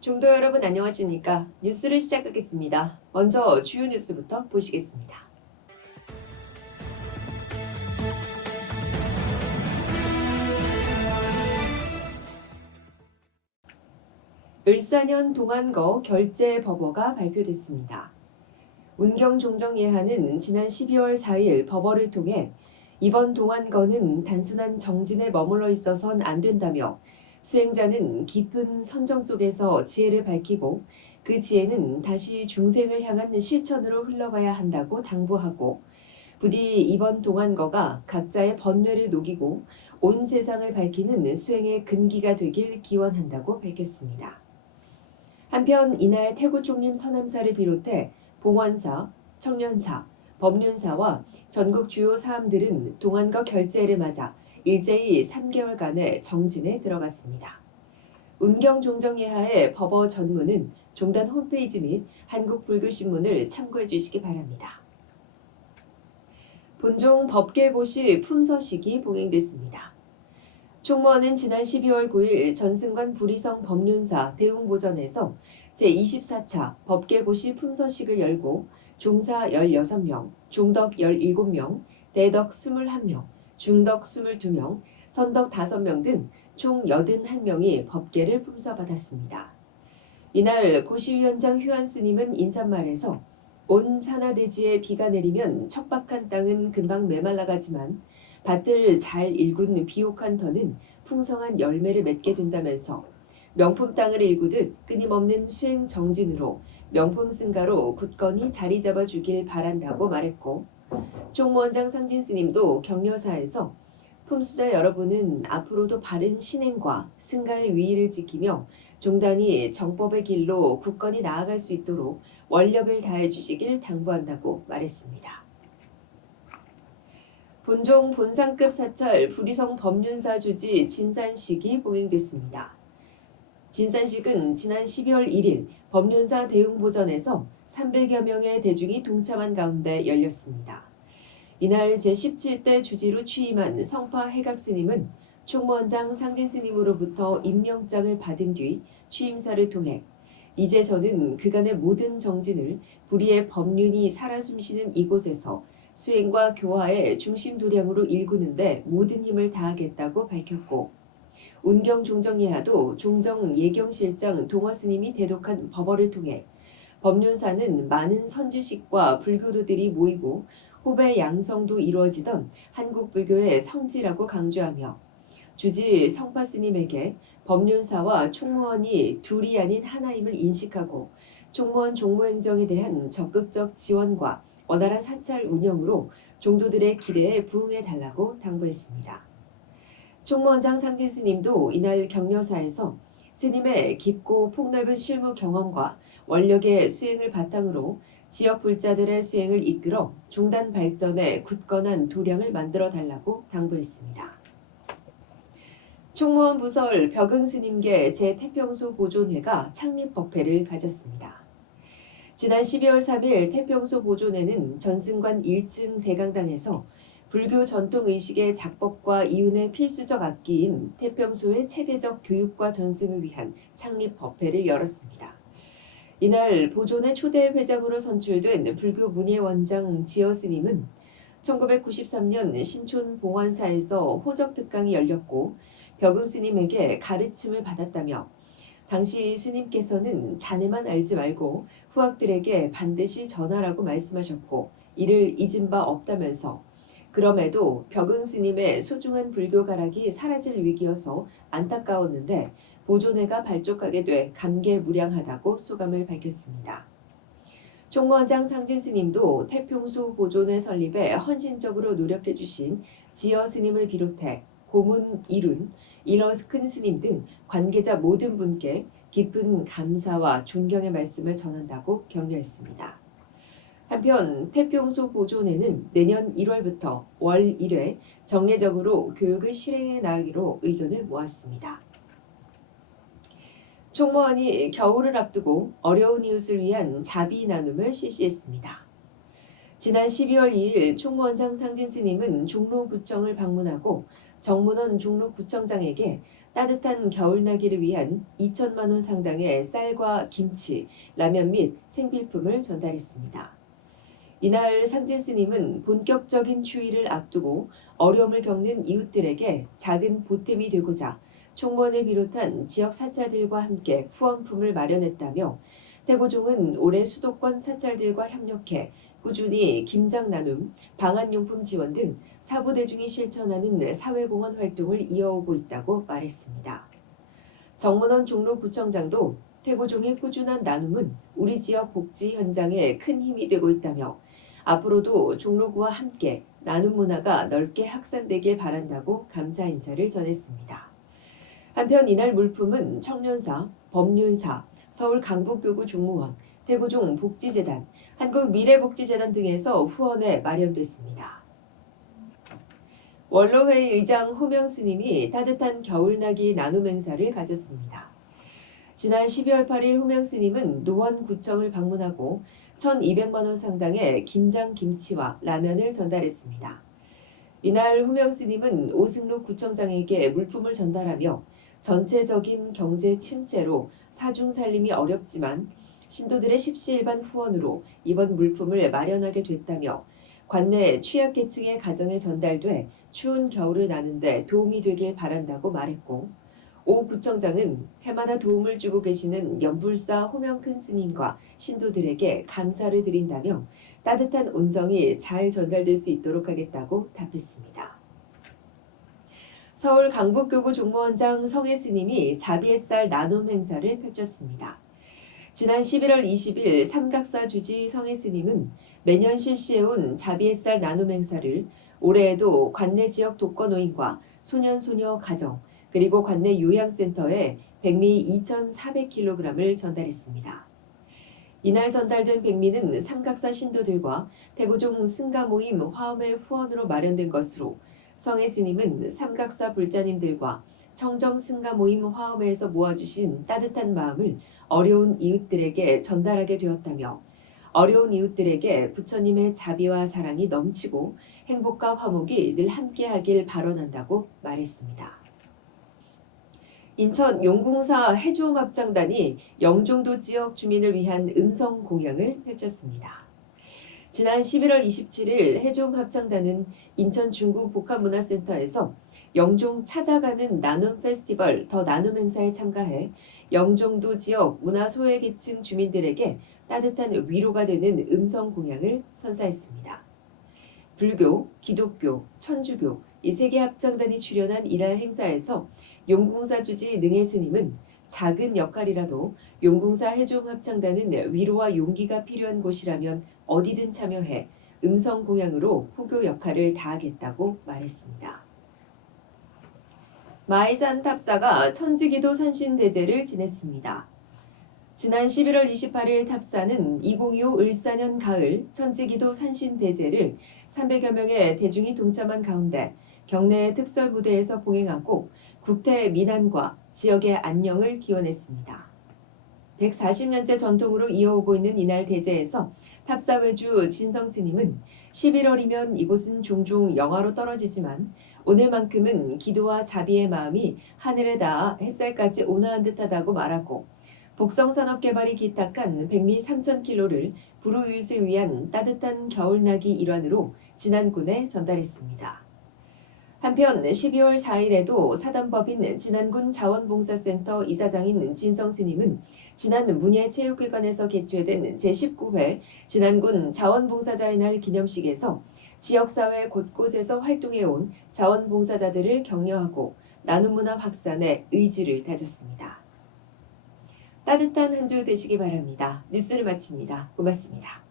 종도 여러분 안녕하십니까? 뉴스를 시작하겠습니다. 먼저 주요 뉴스부터 보시겠습니다. 을사년 동안거 결제 법어가 발표됐습니다. 운경종정예하는 지난 12월 4일 법어를 통해 이번 동안거는 단순한 정진에 머물러 있어선 안 된다며 수행자는 깊은 선정 속에서 지혜를 밝히고 그 지혜는 다시 중생을 향한 실천으로 흘러가야 한다고 당부하고 부디 이번 동안거가 각자의 번뇌를 녹이고 온 세상을 밝히는 수행의 근기가 되길 기원한다고 밝혔습니다. 한편 이날 태구 쪽림 서남사를 비롯해 봉원사, 청년사, 법륜사와 전국 주요 사암들은 동안거 결제를 맞아 일제히 3개월간의 정진에 들어갔습니다. 운경종정예하의 법어 전문은 종단 홈페이지 및 한국불교신문을 참고해 주시기 바랍니다. 본종 법계고시 품서식이 봉행됐습니다. 총무원은 지난 12월 9일 전승관 부리성 법륜사 대웅보전에서 제24차 법계고시 품서식을 열고 종사 16명, 종덕 17명, 대덕 21명, 중덕 22명, 선덕 5명 등 총 81명이 법계를 품서받았습니다. 이날 고시위원장 휴안 스님은 인사말에서 온 산하대지에 비가 내리면 척박한 땅은 금방 메말라가지만 밭을 잘 일군 비옥한 터는 풍성한 열매를 맺게 된다면서 명품 땅을 일구듯 끊임없는 수행 정진으로 명품 승가로 굳건히 자리 잡아주길 바란다고 말했고 총무원장 상진 스님도 격려사에서 품수자 여러분은 앞으로도 바른 신행과 승가의 위의를 지키며 종단이 정법의 길로 굳건히 나아갈 수 있도록 원력을 다해 주시길 당부한다고 말했습니다. 본종 본상급 사찰 부리성 법륜사 주지 진산식이 봉행됐습니다. 진산식은 지난 12월 1일 법륜사 대웅보전에서 300여 명의 대중이 동참한 가운데 열렸습니다. 이날 제17대 주지로 취임한 성파 해각스님은 총무원장 상진스님으로부터 임명장을 받은 뒤 취임사를 통해 이제 저는 그간의 모든 정진을 불의의 법륜이 살아 숨쉬는 이곳에서 수행과 교화의 중심도량으로 일구는데 모든 힘을 다하겠다고 밝혔고 운경종정예하도 종정예경실장 동허스님이 대독한 법어를 통해 법륜사는 많은 선지식과 불교도들이 모이고 후배 양성도 이루어지던 한국 불교의 성지라고 강조하며 주지 성파 스님에게 법륜사와 총무원이 둘이 아닌 하나임을 인식하고 총무원 종무행정에 대한 적극적 지원과 원활한 사찰 운영으로 종도들의 기대에 부응해 달라고 당부했습니다. 총무원장 상진 스님도 이날 격려사에서 스님의 깊고 폭넓은 실무 경험과 원력의 수행을 바탕으로 지역 불자들의 수행을 이끌어 종단 발전에 굳건한 도량을 만들어 달라고 당부했습니다. 총무원 부설 벽응 스님계 제 태평소 보존회가 창립 법회를 가졌습니다. 지난 12월 3일 태평소 보존회는 전승관 1층 대강당에서 불교 전통의식의 작법과 이윤의 필수적 악기인 태평소의 체계적 교육과 전승을 위한 창립 법회를 열었습니다. 이날 보존회 초대 회장으로 선출된 불교 문예원장 지어 스님은 1993년 신촌 봉안사에서 호적 특강이 열렸고 벽응 스님에게 가르침을 받았다며 당시 스님께서는 자네만 알지 말고 후학들에게 반드시 전하라고 말씀하셨고 이를 잊은 바 없다면서 그럼에도 벽응 스님의 소중한 불교 가락이 사라질 위기여서 안타까웠는데 보존회가 발족하게 돼 감개무량하다고 소감을 밝혔습니다. 총무원장 상진 스님도 태평소 보존회 설립에 헌신적으로 노력해 주신 지어 스님을 비롯해 고문 이룬, 일어큰 스님 등 관계자 모든 분께 깊은 감사와 존경의 말씀을 전한다고 격려했습니다. 한편 태평소 보존회는 내년 1월부터 월 1회 정례적으로 교육을 실행해 나가기로 의견을 모았습니다. 총무원이 겨울을 앞두고 어려운 이웃을 위한 자비 나눔을 실시했습니다. 지난 12월 2일 총무원장 상진 스님은 종로구청을 방문하고 정문원 종로구청장에게 따뜻한 겨울나기를 위한 2천만 원 상당의 쌀과 김치, 라면 및 생필품을 전달했습니다. 이날 상진 스님은 본격적인 추위를 앞두고 어려움을 겪는 이웃들에게 작은 보탬이 되고자 총무원을 비롯한 지역 사찰들과 함께 후원품을 마련했다며 태고종은 올해 수도권 사찰들과 협력해 꾸준히 김장 나눔, 방한용품 지원 등 사부대중이 실천하는 사회공헌 활동을 이어오고 있다고 말했습니다. 정문원 종로구청장도 태고종의 꾸준한 나눔은 우리 지역 복지 현장에 큰 힘이 되고 있다며 앞으로도 종로구와 함께 나눔 문화가 넓게 확산되길 바란다고 감사 인사를 전했습니다. 한편 이날 물품은 청년사, 법륜사, 서울 강북교구 종무원, 태고종 복지재단, 한국미래복지재단 등에서 후원에 마련됐습니다. 원로회 의장 호명 스님이 따뜻한 겨울나기 나눔 행사를 가졌습니다. 지난 12월 8일 호명 스님은 노원구청을 방문하고 1,200만 원 상당의 김장 김치와 라면을 전달했습니다. 이날 호명 스님은 오승록 구청장에게 물품을 전달하며 전체적인 경제 침체로 사중 살림이 어렵지만 신도들의 십시일반 후원으로 이번 물품을 마련하게 됐다며 관내 취약계층의 가정에 전달돼 추운 겨울을 나는 데 도움이 되길 바란다고 말했고, 오 구청장은 해마다 도움을 주고 계시는 연불사 호명큰 스님과 신도들에게 감사를 드린다며 따뜻한 온정이 잘 전달될 수 있도록 하겠다고 답했습니다. 서울 강북교구 종무원장 성혜 스님이 자비햇살 나눔 행사를 펼쳤습니다. 지난 11월 20일 삼각사 주지 성혜 스님은 매년 실시해온 자비햇살 나눔 행사를 올해에도 관내 지역 독거노인과 소년소녀 가정 그리고 관내 요양센터에 백미 2,400kg을 전달했습니다. 이날 전달된 백미는 삼각사 신도들과 태고종 승가모임 화엄의 후원으로 마련된 것으로 성혜 스님은 삼각사 불자님들과 청정 승가모임 화엄회에서 모아주신 따뜻한 마음을 어려운 이웃들에게 전달하게 되었다며 어려운 이웃들에게 부처님의 자비와 사랑이 넘치고 행복과 화목이 늘 함께하길 발언한다고 말했습니다. 인천 용궁사 해조음합장단이 영종도 지역 주민을 위한 음성 공양을 펼쳤습니다. 지난 11월 27일 해조음합장단은 인천 중구 복합문화센터에서 영종 찾아가는 나눔 페스티벌 더 나눔 행사에 참가해 영종도 지역 문화 소외계층 주민들에게 따뜻한 위로가 되는 음성 공양을 선사했습니다. 불교, 기독교, 천주교 이 세 개 합장단이 출연한 이날 행사에서 용궁사 주지 능혜 스님은 작은 역할이라도 용궁사 해조음 합창단은 위로와 용기가 필요한 곳이라면 어디든 참여해 음성 공양으로 호교 역할을 다하겠다고 말했습니다. 마이산 탑사가 천지기도 산신대제를 지냈습니다. 지난 11월 28일 탑사는 2025 을사년 가을 천지기도 산신대제를 300여 명의 대중이 동참한 가운데 경내 특설 무대에서 봉행하고 국태 민안과 지역의 안녕을 기원했습니다. 140년째 전통으로 이어오고 있는 이날 대제에서 탑사외주 진성스님은 11월이면 이곳은 종종 영하로 떨어지지만 오늘만큼은 기도와 자비의 마음이 하늘에 닿아 햇살까지 온화한 듯하다고 말하고 복성산업개발이 기탁한 백미 3,000kg를 불우이웃을 위한 따뜻한 겨울나기 일환으로 진안군에 전달했습니다. 한편 12월 4일에도 사단법인 진안군 자원봉사센터 이사장인 진성스님은 진안 문예체육회관에서 개최된 제19회 진안군 자원봉사자의 날 기념식에서 지역사회 곳곳에서 활동해온 자원봉사자들을 격려하고 나눔문화 확산에 의지를 다졌습니다. 따뜻한 한 주 되시기 바랍니다. 뉴스를 마칩니다. 고맙습니다.